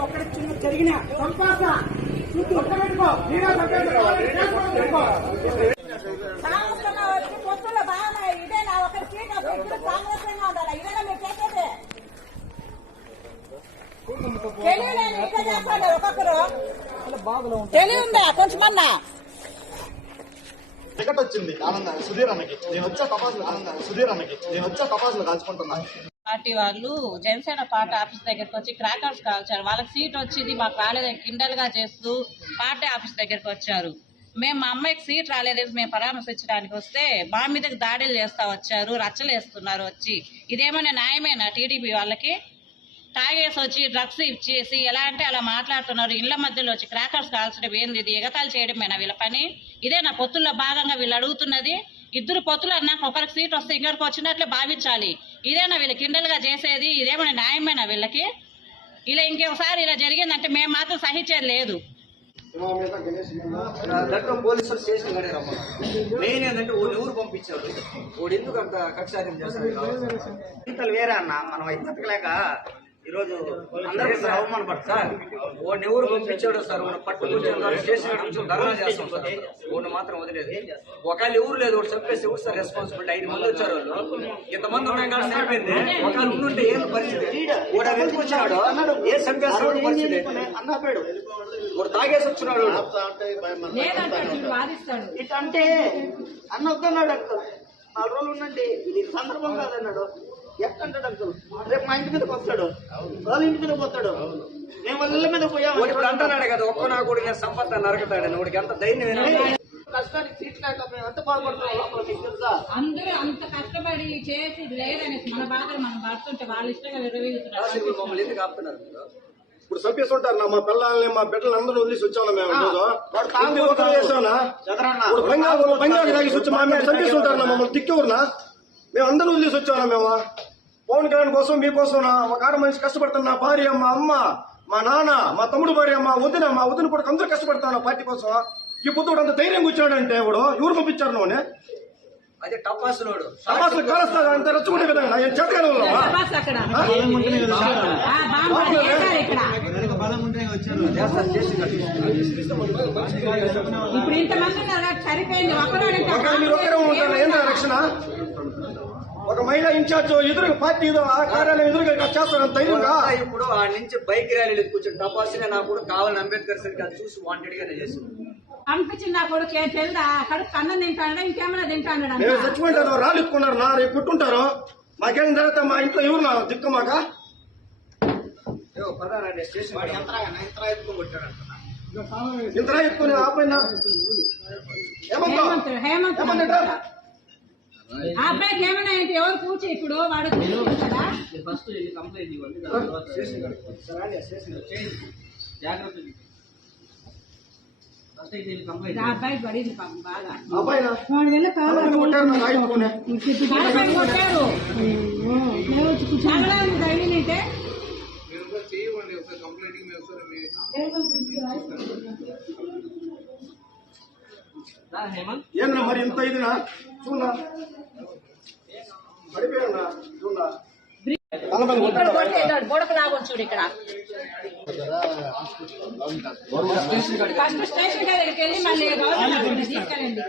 ఒక్కడ చిన్న జరిగిన సంపాస చుట్టూ ఒక్క పెట్టుకో నేనే పెట్టుకో పొత్తుల బాగా ఇదేనా ఒకటి సీట్ కాంగ్రెస్ ఉండాలి ఇదేనా మీరు చేసేది తెలియలేని ఇదే చేస్తారు ఒక్కొక్కరు. తెలియదా? కొంచెమన్నా. టికెట్ వచ్చింది ఆనంద సుధీర్ అన్నకి. నేను వచ్చా టపాసులు ఆనంద సుధీర్ అన్నకి. నేను వచ్చా టపాసులు కాల్చుకుంటున్నా. పార్టీ వాళ్ళు జనసేన పార్టీ ఆఫీస్ దగ్గరికి వచ్చి క్రాకర్స్ కాల్చారు. వాళ్ళకి సీట్ వచ్చింది మాకు రాలేదని కిండల్గా చేస్తూ పార్టీ ఆఫీస్ దగ్గరికి వచ్చారు. మేము మా అమ్మాయికి సీట్ రాలేదని మేము పరామర్శించడానికి వస్తే మా మీదకి దాడులు చేస్తా వచ్చారు రచ్చలు వేస్తున్నారు వచ్చి. ఇదేమైనా న్యాయమేనా టీడీపీ వాళ్ళకి? తాగేసి వచ్చి డ్రగ్స్ ఇచ్చేసి ఎలా అంటే అలా మాట్లాడుతున్నారు. ఇళ్ళ మధ్యలో వచ్చి క్రాకర్స్ కాల్చడం ఏంది? ఇది ఎగతాలు చేయడమేనా వీళ్ళ పని? ఇదే నా పొత్తుల్లో భాగంగా వీళ్ళు అడుగుతున్నది. ఇద్దరు పొత్తులు అన్నాక ఒకరికి సీట్ వస్తే ఇంకొకరికి వచ్చినట్లే భావించాలి. ఇదేనా వీళ్ళ కిండలుగా చేసేది? ఇదేమైనా న్యాయమేనా వీళ్ళకి? ఇలా ఇంకొకసారి ఇలా జరిగిందంటే మేము మాత్రం సహించేది లేదు. దట్టం పోలీసులు స్టేషన్ మెయిన్ ఏంటంటే పంపించాడు ఎందుకు అంత చేస్తాడు? వేరే అన్న మనం బతకలేక ఈరోజు అందరూ సార్ అవమానపడు సార్ ఓడిని ఎవరు పంపించాడు సార్ ఓడి పట్టుకుంటే స్టేషన్ కాడ నుంచి ధర్నా చేస్తాం సార్ ఓడిని మాత్రం వదిలేదు. ఒకవేళ ఎవరు లేదు ఒకటి చెప్పేసి ఎవరు సార్ రెస్పాన్సిబిలిటీ ఐదు మంది వచ్చారు వాళ్ళు. ఇంతమంది ఉన్నాయి కానీ సరిపోయింది. ఒకవేళ ఉండుంటే ఏం పరిస్థితి? ఓడి అవి ఎందుకు వచ్చినాడు? ఏ చంపేస్తాడు పరిస్థితి? అన్నాడు తాగేసి వచ్చినాడు ఇట్లా అంటే అన్న వద్దన్నాడు అంకుల్ నాలుగు రోజులు ఉండండి ఇది సందర్భం కాదన్నాడు. ఎక్కంటాడు అంకుల్. రేపు మా ఇంటి మీదకి వస్తాడు. వాళ్ళ ఇంటి మీదకి వస్తాడు మేము వాళ్ళ ఇళ్ళ మీద పోయాము వాడు ఇప్పుడు అంటున్నాడు కదా ఒక్క నా కూడా నేను సంపద నరకతాడని వాడికి ఎంత ధైర్యం? కష్టానికి సీట్ లేక మేము ఎంత బాధపడుతున్నాం లోపల మీకు తెలుసా? అందరూ అంత కష్టపడి చేసి లేదని మన బాధలు మనం పడుతుంటే వాళ్ళ ఇష్టంగా విరవీగుతున్నారు మమ్మల్ని ఎందుకు ఆపుతున్నారు? ఇప్పుడు చంపేస్తుంటారు నా మా పిల్లల్ని మా బిడ్డలు అందరూ వదిలేసి వచ్చాము మేము ఇప్పుడు బంగారు బంగారు తాగేసి వచ్చి మా మీద చంపేస్తుంటారు నా మమ్మల్ని తిక్కేవురునా మేము అందరూ వదిలేసి వచ్చాము మేము? పవన్ కళ్యాణ్ కోసం మీకోసం నా ఒక ఆడ మనిషి కష్టపడుతున్న నా భార్య మా అమ్మ మా నాన్న మా తమ్ముడు భార్య మా వదిన మా వదిన కూడా అందరూ కష్టపడతాను నా పార్టీ కోసం. ఈ పొద్దుడు అంత ధైర్యం కూర్చోడంటే ఎవడు? ఎవరు పంపించారు నువ్వు అదే టపాసులోడు. అసలు కాలస్తా అంత రెచ్చుకునే విధంగా ఏం ఇప్పుడు ఇంతమంది సరిపోయింది. రక్షణ? ఒక మహిళా ఇన్ఛార్జ్ ఎదురుగా పార్టీ ఏదో ఆ కార్యాలయం ఎదురుగా చేస్తాను ధైర్యంగా ఇప్పుడు ఆ నుంచి బైక్ ర్యాలీలు కూర్చొని టపాసునే నాకు కూడా కావాలని అంబేద్కర్ సరికి అది చూసి వాంటెడ్ గానే చేసింది పంపించిన నా కొడుకు ఏ తెలుదా? కడుపు అన్నం తింటాడా? ఇంకేమైనా తింటాడు? చచ్చిపోయింటారు రాళ్ళు ఎత్తుకున్నారు నా రేపు పుట్టుంటారు? మాకేం తర్వాత మా ఇంట్లో ఎవరు నా దిక్కు మాక? పదారండి స్టేషన్ ఎత్తుకొని కొట్టాడు ఇంతరా ఎత్తుకుని ఆపైనా? ఏమంటావు? హేమంత్ హేమంత్ ఏమన్నా ఆ అబ్బాయికి ఏమైనా ఏంటి ఎవరు కూర్చి ఇప్పుడు? వాడు పడింది వాడు వెళ్ళి అందరిని కొట్టారు నా రాయి ఎత్తుకుని బాగా. కొట్టారు చాలా తలపై కొట్టాడు బయట. బుడక లాగొచ్చు చూడు ఇక్కడ ఫస్ట్ స్టేషన్ దగ్గరికి వెళ్ళి మళ్ళీ గవర్నమెంట్ తీసుకెళ్ళండి